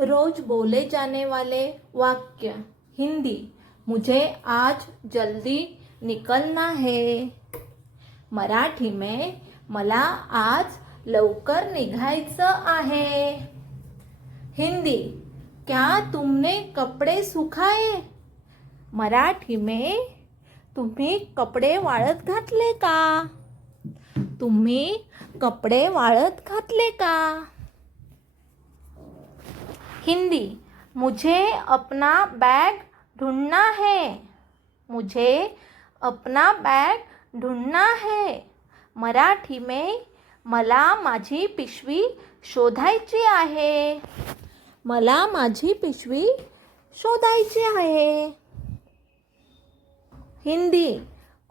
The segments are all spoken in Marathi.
रोज बोले जाने वाले वाक्य। हिंदी। मुझे आज जल्दी निकलना है। मराठी में मला आज लवकर निघायचं आहे। हिंदी। क्या तुमने कपडे सुखाए? मराठी में तुम्ही कपडे वाळत घातले का? तुम्ही कपडे वाळत घातले का? हिंदी। मुझे अपना बैग ढूंढना है। मुझे अपना बैग ढूंढना है। मराठी में मला माझी पिशवी शोधायची आहे। मला माझी पिशवी शोधायची आहे। हिंदी।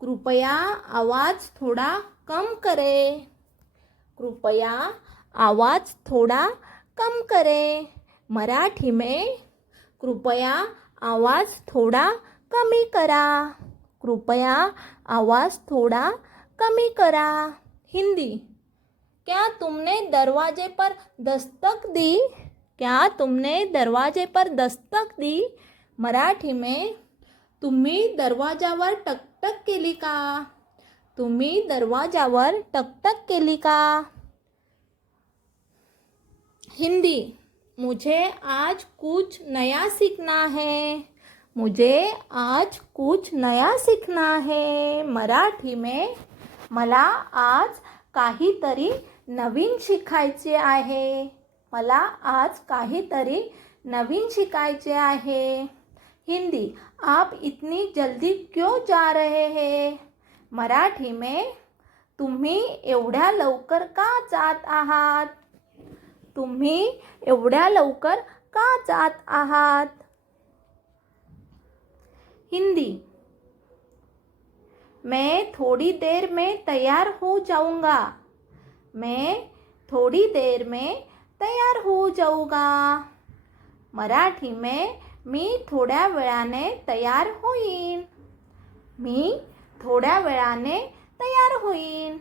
कृपया आवाज थोड़ा कम करें। कृपया आवाज थोड़ा कम करें। मराठी में कृपया आवाज थोड़ा कमी करा। कृपया आवाज थोड़ा कमी करा। हिंदी। क्या तुमने दरवाजे पर दस्तक दी? क्या तुमने दरवाजे पर दस्तक दी? मराठी में तुम्ही दरवाजावर टकटक केली का? तुम्ही दरवाजावर टकटक केली का? हिंदी। मुझे आज कुछ नया सीखना है। मुझे आज कुछ नया सीखना है। मराठी में मला आज काहीतरी नवीन शिकायचे आहे। मला आज काहीतरी नवीन शिकायचे आहे। हिंदी। आप इतनी जल्दी क्यों जा रहे हैं? मराठी में तुम्ही एवढ्या लवकर का जात आहात? तुम्ही एवढ्या लवकर का जात आहात? हिंदी। मैं थोड़ी देर में तैयार हो जाऊंगा। मैं थोड़ी देर में तैयार हो जाऊंगा। मराठी में मी थोड्या वेळाने तयार होईन। मी थोड्या वेळाने तयार होईन।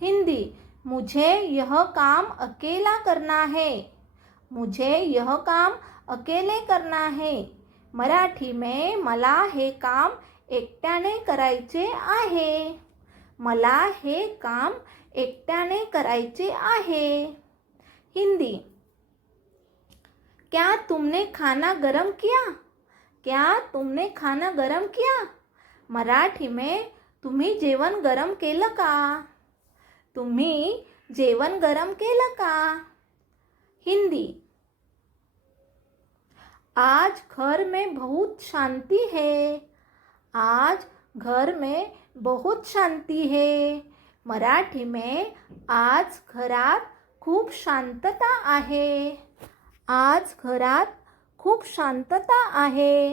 हिंदी। मुझे यह काम अकेला करना है। मुझे यह काम अकेले करना है। मराठी में मला हे काम एकट्याने करायचे आहे। मला हे काम एकट्याने करायचे आहे। हिंदी। क्या तुमने खाना गरम किया? क्या तुमने खाना गरम किया? मराठी में तुम्ही जेवण गरम केलं का? तुम्ही जेवण गरम केलं का? हिंदी। आज घर में बहुत शांति है। आज घर में बहुत शांति है। मराठी में आज घरात खूप शांतता आहे। आज घरात खूप शांतता आहे।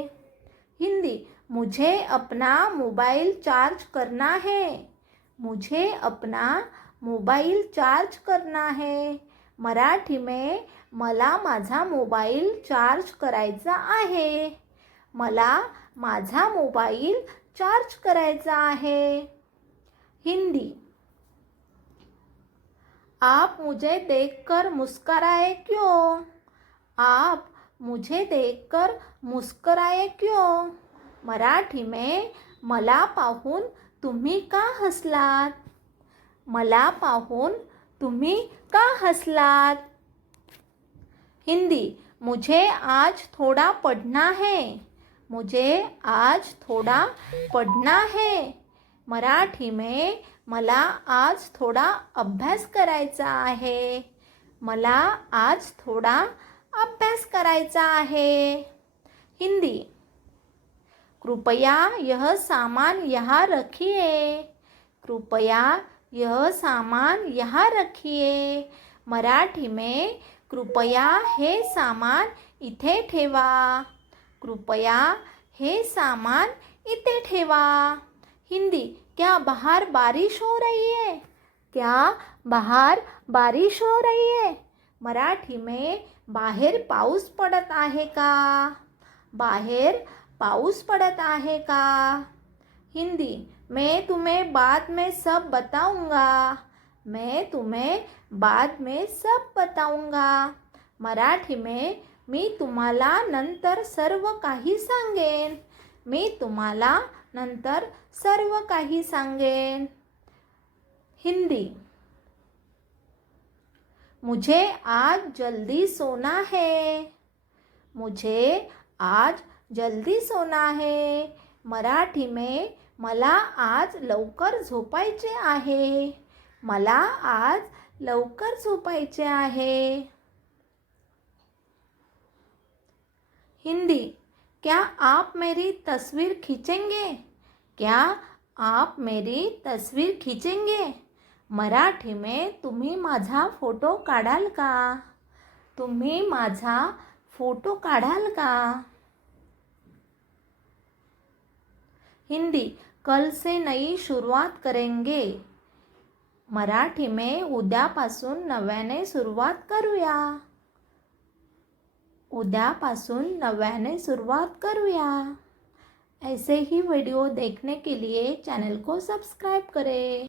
हिंदी। मुझे अपना मोबाइल चार्ज करना है। मुझे अपना मोबाइल चार्ज करना है। मराठी में मला माझा मोबाईल चार्ज करायचा आहे। मला माझा मोबाईल चार्ज करायचा आहे। हिंदी। आप मुझे देखकर मुस्कुराए क्यों? आप मुझे देखकर मुस्कुराए क्यों? मराठी में मला पाहून तुम्ही का हसलात? मला पाहून तुम्ही का हसलात? हिंदी। मुझे आज थोड़ा पढ़ना है। मुझे आज थोड़ा पढ़ना है। मराठी में मला आज थोडा अभ्यास करायचा आहे। मला आज थोडा अभ्यास करायचा आहे। हिंदी। कृपया यह सामान यहाँ रखिए। कृपया यह सामान यहाँ रखिए। मराठी में कृपया हे सामान इथे ठेवा। कृपया हे सामान इथे ठेवा। हिंदी। क्या बाहर बारिश हो रही है? क्या बाहर बारिश हो रही है? मराठी में बाहेर पाऊस पडत आहे का? बाहेर पाऊस पडत आहे का? हिंदी। मैं तुम्हें बाद में सब बताऊंगा। मैं तुम्हें बाद में सब बताऊंगा। मराठी में मी तुम्हाला नंतर सर्व काही सांगेन. मी तुम्हाला नंतर सर्व काही सांगेन. हिंदी. मुझे आज जल्दी सोना है. मुझे आज जल्दी सोना है. मराठी में मला आज लवकर झोपायचे आहे. मला आज लवकर झोपायचे आहे. हिंदी. क्या आप मेरी तस्वीर खींचेंगे? क्या आप मेरी तस्वीर खींचेंगे? मराठी में तुम्ही माझा फोटो काढाल का? तुम्ही माझा फोटो काढाल का? हिंदी. कल से नई शुरुआत करेंगे. मराठी में उद्यापासून नव्याने सुरुवात करूया. उद्यापासून नव्याने सुरुवात करूया. ऐसे ही वीडियो देखने के लिए चैनल को सब्सक्राइब करें.